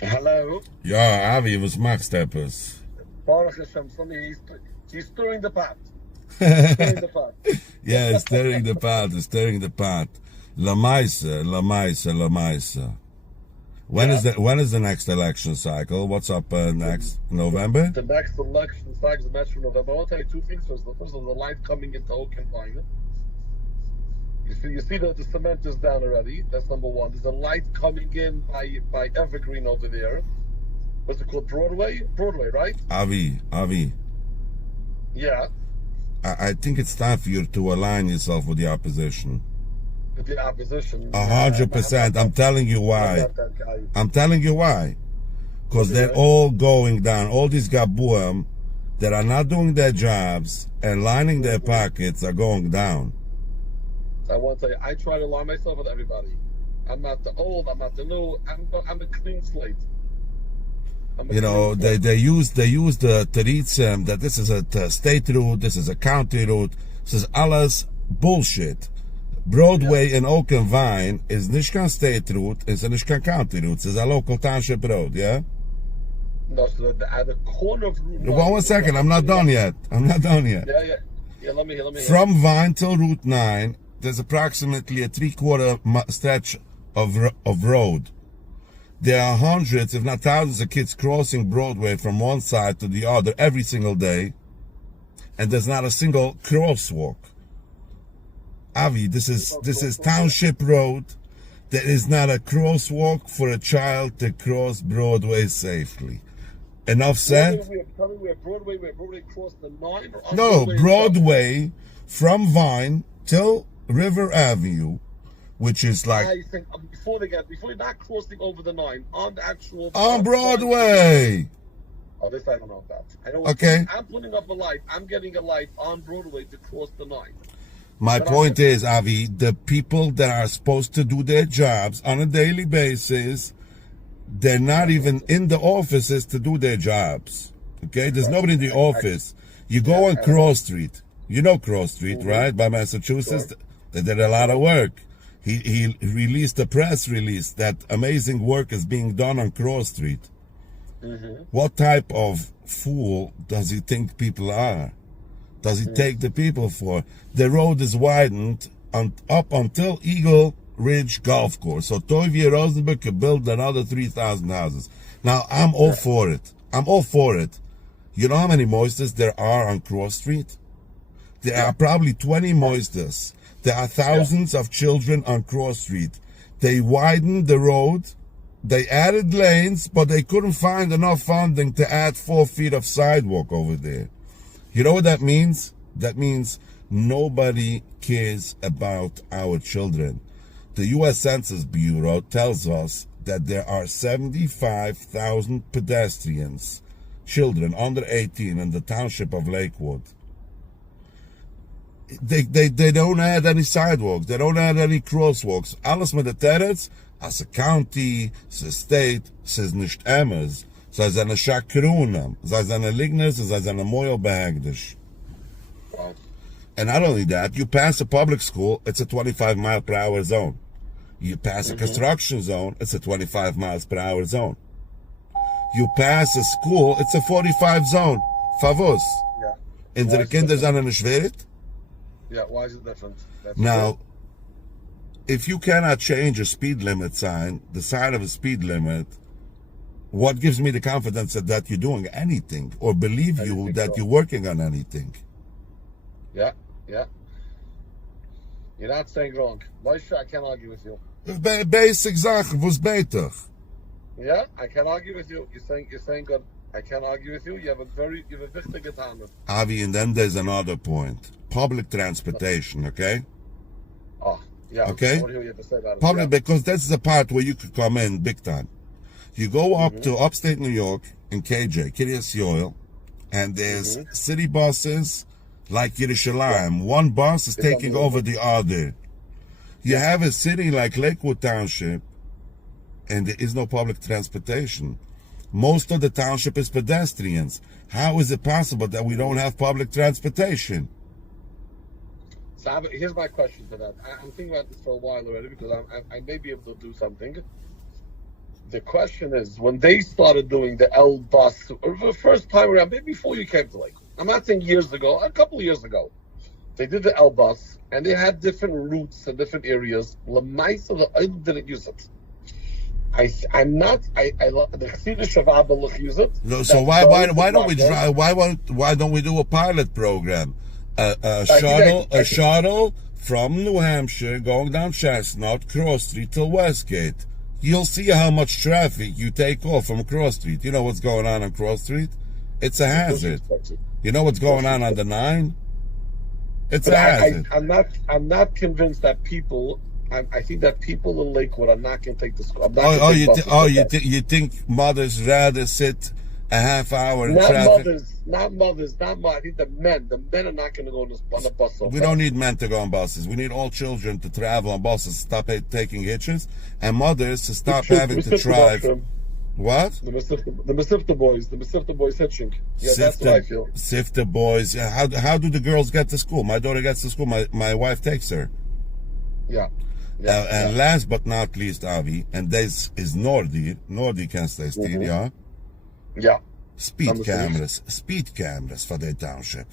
Hello. Ja, Avi, was machst du etwas? Baruch Hashem, he's stirring the pot. Stirring the pot. Yeah, stirring the pot, stirring the pot. La Maisa, La Maisa, La Maisa. When is the next election cycle? What's up next November? The next election cycle is next November. I want to tell you two things. First, the light coming into Oakenvine. You see that the cement is down already. That's number one. There's a light coming in by Evergreen over there. What's it called? Broadway? Broadway, right? Avi. Yeah. I think it's time for you to align yourself with the opposition. With the opposition. 100%. I'm telling you why. I'm telling you why. Because they're all going down. All these gabuam that are not doing their jobs and lining their pockets are going down. I want to tell you, I try to align myself with everybody. I'm not the old, I'm not the new, I'm a clean slate. You know, they use the teretzim that this is a state route, this is a county route. This is alles bullshit. Broadway in Oakenvine is nicht kein state route, it's nicht kein county route, it's a local township road, yeah? No, so at the corner of Route 9. One second, I'm not done yet. Yeah, let me hear. From Vine till Route 9, there's approximately a 3/4 stretch of road. There are hundreds, if not thousands, of kids crossing Broadway from one side to the other every single day, and there's not a single crosswalk. Avi, this is township road. There is not a crosswalk for a child to cross Broadway safely. Enough said? Where Broadway crossed the 9? No, Broadway from Vine till River Avenue, which is like I think before you're not crossing over the 9 on the actual on Broadway. Oh, this I don't know about. I know. Okay. I'm putting up a light. I'm getting a light on Broadway to cross the 9. My point is, Avi, the people that are supposed to do their jobs on a daily basis, they're not even in the offices to do their jobs. Okay, there's nobody in the office. You go on Cross Street. You know Cross Street, right? By Massachusetts. Sure. They did a lot of work. He released a press release that amazing work is being done on Cross Street. What type of fool does he think people are? Does he take the people for? The road is widened up until Eagle Ridge Golf Course. So Toivie Rosenberg could build another 3,000 houses. Now, I'm all for it. I'm all for it. You know how many moisters there are on Cross Street? There are probably 20 moisters. There are thousands of children on Cross Street. They widened the road. They added lanes, but they couldn't find enough funding to add 4 feet of sidewalk over there. You know what that means? That means nobody cares about our children. The U.S. Census Bureau tells us that there are 75,000 pedestrians, children under 18 in the township of Lakewood. They don't add any sidewalks. They don't add any crosswalks. Alles mit der Territz, as a county, as a state, says nicht emmers. Sei seine Shakrunam, sei seine Lignes, sei seine Moyo Behagdish. And not only that, you pass a public school, it's a 25-mile-per-hour zone. You pass a construction zone, it's a 25 miles per hour zone. You pass a school, it's a 45 zone. Favos. Yeah. Unsere Kinder sind nicht wert. Yeah, why is it different? Now, if you cannot change a speed limit sign, the sign of a speed limit, what gives me the confidence that you're doing anything or believe you that you're working on anything? Yeah. You're not saying wrong. Moshe, I can't argue with you. Basic Sachen, was beter? Yeah, I can't argue with you. You're saying good. I can't argue with you. You have a wichtige Tana. Avi, and then there's another point. Public transportation, okay? Oh, yeah. Okay? What do you have to say about it? Public, because that's the part where you could come in big time. You go up to upstate New York in KJ, Kiryas Yoel, and there's city buses like Yerushalayim. One bus is taking over the other. You have a city like Lakewood Township, and there is no public transportation. Most of the township is pedestrians. How is it possible that we don't have public transportation? So here's my question to that. I'm thinking about this for a while already because I may be able to do something. The question is, when they started doing the L bus, or the first time around, maybe before you came to Lakewood, I'm not saying years ago, a couple of years ago, they did the L bus, and they had different routes and different areas. Lemaisa, the Oil didn't use it. I'm not. I the Chasidic of Abelach use it. No, so why don't we try? Why don't we do a pilot program? A shuttle from New Hampshire going down Chestnut, Cross Street till Westgate. You'll see how much traffic you take off from Cross Street. You know what's going on Cross Street? It's a hazard. You know what's going on the 9? It's a hazard. I'm not convinced that people. I think that people in Lakewood are not going to take the school. You think mothers rather sit a half hour in traffic? Not mothers. I think the men are not going to go on the bus. We don't need men to go on buses. We need all children to travel on buses, stop taking hitches, and mothers to stop having to drive. What? The Mesivta boys hitching. Yeah, that's what I feel. Mesivta boys. How do the girls get to school? My daughter gets to school. My wife takes her. Yeah. And last but not least, Avi, and this is Nordi. Nordi can stay still, yeah? Yeah. Speed cameras for the township.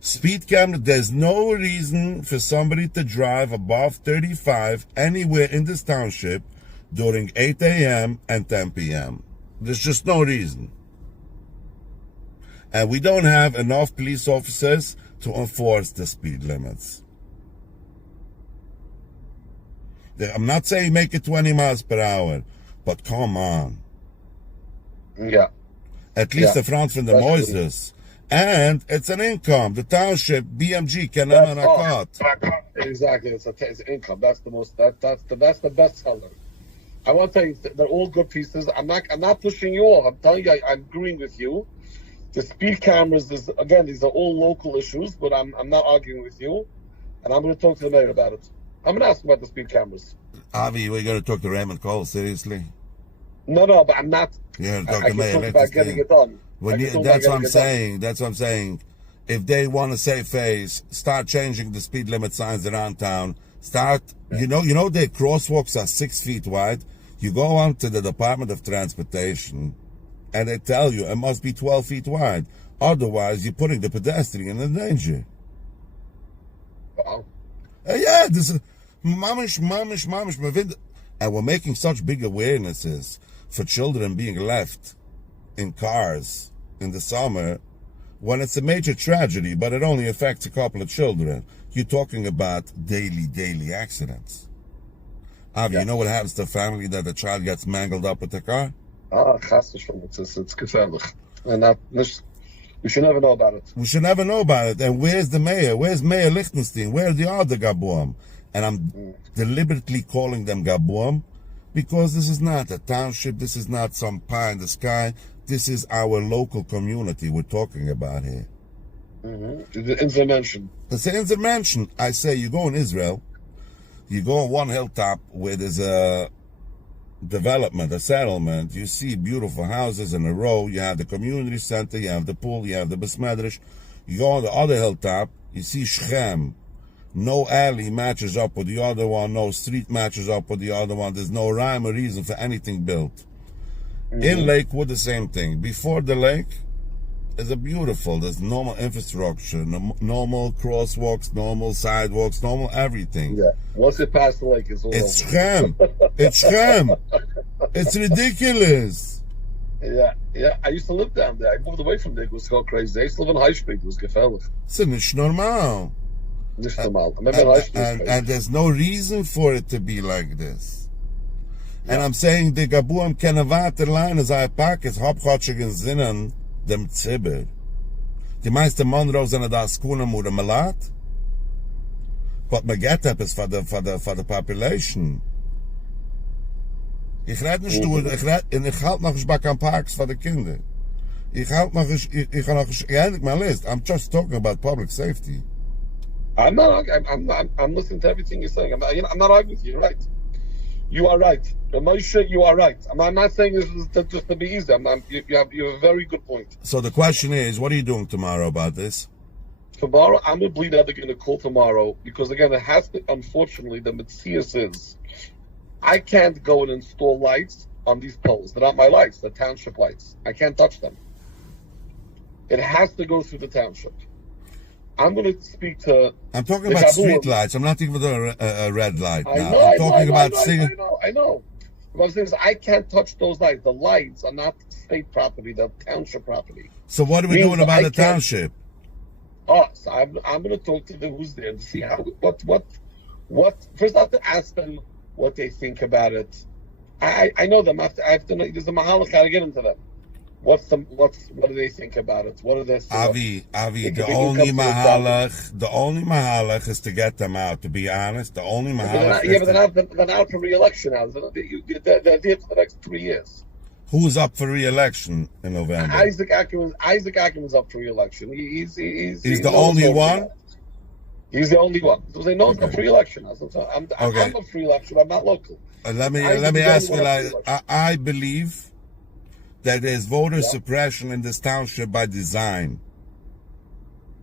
Speed camera, there's no reason for somebody to drive above 35 anywhere in this township during 8 a.m. and 10 p.m. There's just no reason. And we don't have enough police officers to enforce the speed limits. I'm not saying make it 20 miles per hour, but come on. Yeah. At least the front from the Moises. And it's an income. The township, BMG, can have a cut. Exactly. It's income. That's the most. That's the best seller. I want to tell you, they're all good pieces. I'm not pushing you off. I'm telling you, I'm agreeing with you. The speed cameras these are all local issues, but I'm not arguing with you. And I'm going to talk to the mayor about it. I'm going to ask him about the speed cameras. Avi, we're going to talk to Raymond Cole, seriously? No, but I'm not. You're going to talk to Mayor talk about getting it done. That's what I'm saying. That's what I'm saying. If they want to save face, start changing the speed limit signs around town. You know the crosswalks are 6 feet wide. You go on to the Department of Transportation, and they tell you it must be 12 feet wide. Otherwise, you're putting the pedestrian in danger. Wow. Yeah, this is mamish. And we're making such big awarenesses for children being left in cars in the summer when it's a major tragedy, but it only affects a couple of children. You're talking about daily accidents. Avi, you know what happens to a family that the child gets mangled up with the car? It's gefährlich. And we should never know about it. We should never know about it. And where's the mayor? Where's Mayor Lichtenstein? Where are the other Gabuam? And I'm deliberately calling them Gabuam because this is not a township. This is not some pie in the sky. This is our local community we're talking about here. The intervention. It's an intervention. I say you go in Israel, you go on one hilltop where there's a development, a settlement, you see beautiful houses in a row, you have the community center, you have the pool, you have the besmedrish. You go on the other hilltop, you see Shechem. No alley matches up with the other one, no street matches up with the other one, there's no rhyme or reason for anything built. In Lakewood, the same thing. Before the lake, there's normal infrastructure, normal crosswalks, normal sidewalks, normal everything. Yeah. Once you pass the lake, it's all It's Shem. It's Shem. It's ridiculous. Yeah. I used to live down there. I moved away from there. It was so crazy. I used to live in High Street. It was gefährlich. It's nicht normal. Nicht normal. And there's no reason for it to be like this. And I'm saying the Gabuam kennen waterline as I pack is hauptsächlich Sinnen dem Zibber. Die meisten Monroe sind da Skunem oder Malat. But me get up is for the population. Ich red nicht ich halt noch nicht bei Parks for the Kinder. Ich habe noch my list. I'm just talking about public safety. I'm listening to everything you're saying. I'm not arguing with you. You're right. You are right. Moshe, you are right. I'm not saying this is just to be easy. You have a very good point. So the question is, what are you doing tomorrow about this? Tomorrow, I'm going to bleed out. They're going to call tomorrow because, again, it has to, unfortunately, the Metzias is I can't go and install lights on these poles. They're not my lights. They're township lights. I can't touch them. It has to go through the township. I'm going to speak to. I'm talking about street lights. I'm not talking about a red light. I now. know. I'm talking about I know. What I'm saying is, I can't touch those lights. The lights are not state property. They're township property. So what are we doing about the township? Oh, so I'm going to talk to them who's there and see how what. First, I have to ask them what they think about it. I know them. I have to know. There's a mahalach how to get into them. What do they think about it? What are they? Avi, the only mahalach is to get them out. To be honest, the only mahalach. They're not for re-election now. They're there for the next 3 years. Who's up for re-election in November? Isaac Ackerman's up for re-election. He's the only one. He's the only one. So they know it's up for re-election. I'm up for re-election. I'm not local. Let me ask you. I believe that there's voter suppression in this township by design.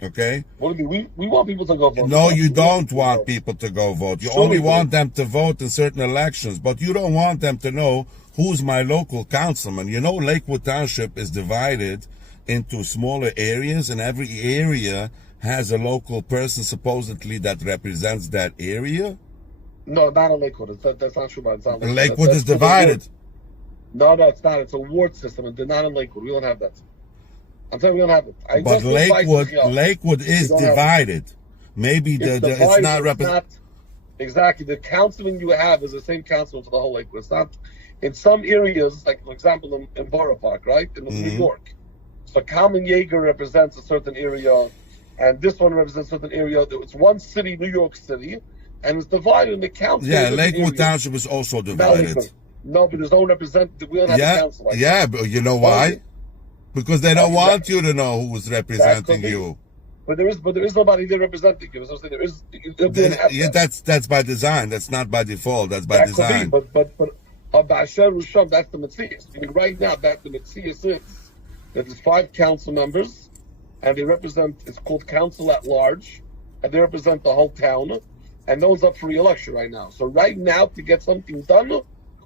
Okay? What do you mean? We want people to go vote. No, you don't want people to go vote. You only want them to vote in certain elections, but you don't want them to know who's my local councilman. You know, Lakewood Township is divided into smaller areas, and every area has a local person supposedly that represents that area. No, not in Lakewood. That's not true. Lakewood is divided. No, it's not. It's a ward system, and they're not in Lakewood. We don't have that. I'm telling you, we don't have it. But Lakewood is divided. Maybe it's not represented. Exactly. The councilman you have is the same councilman for the whole Lakewood. It's not. In some areas, like for example in Borough Park, right, in New York, so Kalman Yeager represents a certain area, and this one represents a certain area. It's one city, New York City, and it's divided in the council. Yeah, Lakewood Township is also divided. No, but there's no representative. We don't have a council like that. But you know why? Because they don't want you to know who is representing you. But there is nobody there representing you. So there is. That's by design. That's not by default. That's by design. But Ba'asher Rusham, that's the Metzias. I mean, right now, that the Metzias is that there's 5 council members, and they represent. It's called Council at Large, and they represent the whole town, and those up for re-election right now. So right now, to get something done,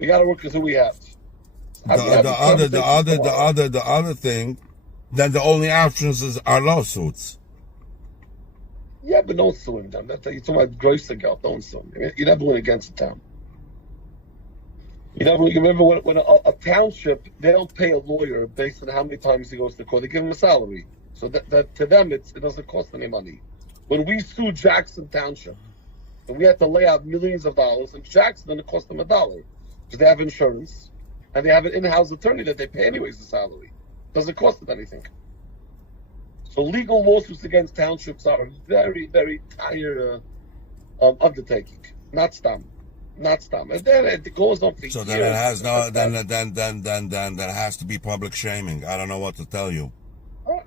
we got to work with who we have. The other thing, then the only options are lawsuits. Yeah, but don't sue them. You're talking about Größergeld. Don't sue them. You never win against the town. You remember when a township, they don't pay a lawyer based on how many times he goes to court. They give him a salary. So that to them, it doesn't cost any money. When we sued Jackson Township, and we had to lay out millions of dollars, and Jackson didn't cost them $1 because they have insurance and they have an in-house attorney that they pay anyways the salary. Doesn't cost them anything. So legal lawsuits against townships are a very, very tired undertaking. Not stam. And then it goes on for years. So then it has no. Then there has to be public shaming. I don't know what to tell you.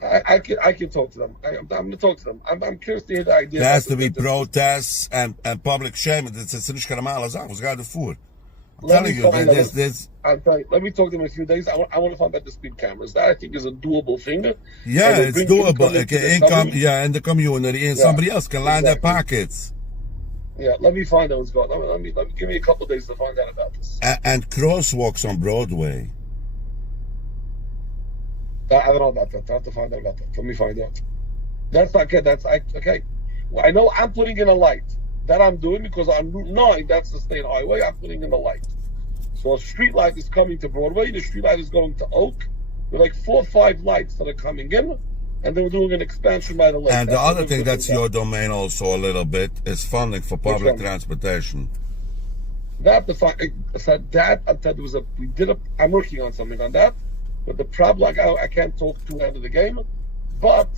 I can talk to them. I'm going to talk to them. I'm curious to hear the idea. There has to be protests and public shaming. It's nicht normal Sache. Was gerade vor. I'm telling you, let me talk to them in a few days. I want to find out the speed cameras. That I think is a doable thing. Yeah, it's doable. Income, in the community, and somebody else can line their pockets. Yeah, let me find out what's going on. Let me give me a couple of days to find out about this. And crosswalks on Broadway. I don't know about that. I have to find out about that. Let me find out. That's not good. Okay. Well, I know I'm putting in a light. That I'm doing because on Route 9, that's the state highway, I'm putting in the light. So a street light is coming to Broadway, the street light is going to Oak. There are like 4 or 5 lights that are coming in, and then we're doing an expansion by the lake. And the other thing that's your domain also a little bit is funding for public transportation. I'm working on something on that, but the problem, I can't talk too out of the game, but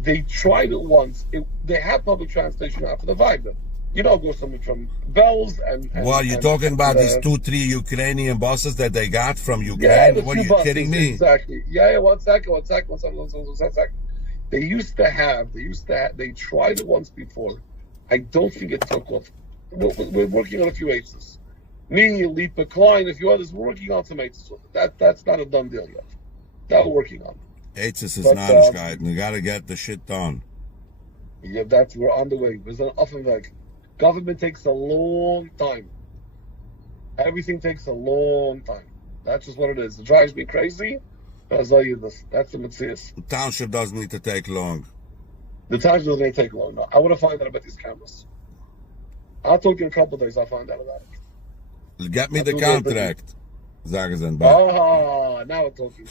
they tried it once. They have public transportation after the Vibe. Go something from Bells and you're talking about these 2-3 Ukrainian buses that they got from Ukraine? What are you kidding me? Exactly. Yeah, one second. They tried it once before. I don't think it took off. We're working on a few aces. Me, Lipa Klein, a few others, we're working on some aces. That's not a done deal yet. That we're working on. Aces is Narishkeit, and you gotta get the shit done. Yeah, we're on the way. We're on Offenweg. Government takes a long time. Everything takes a long time. That's just what it is. It drives me crazy. I'll tell you this. That's the Metzias. The township doesn't need to take long. The township doesn't take long. No. I want to find out about these cameras. I'll talk to you in a couple of days. I'll find out about it. Get me the contract. Sagen sie Ah, now we're talking.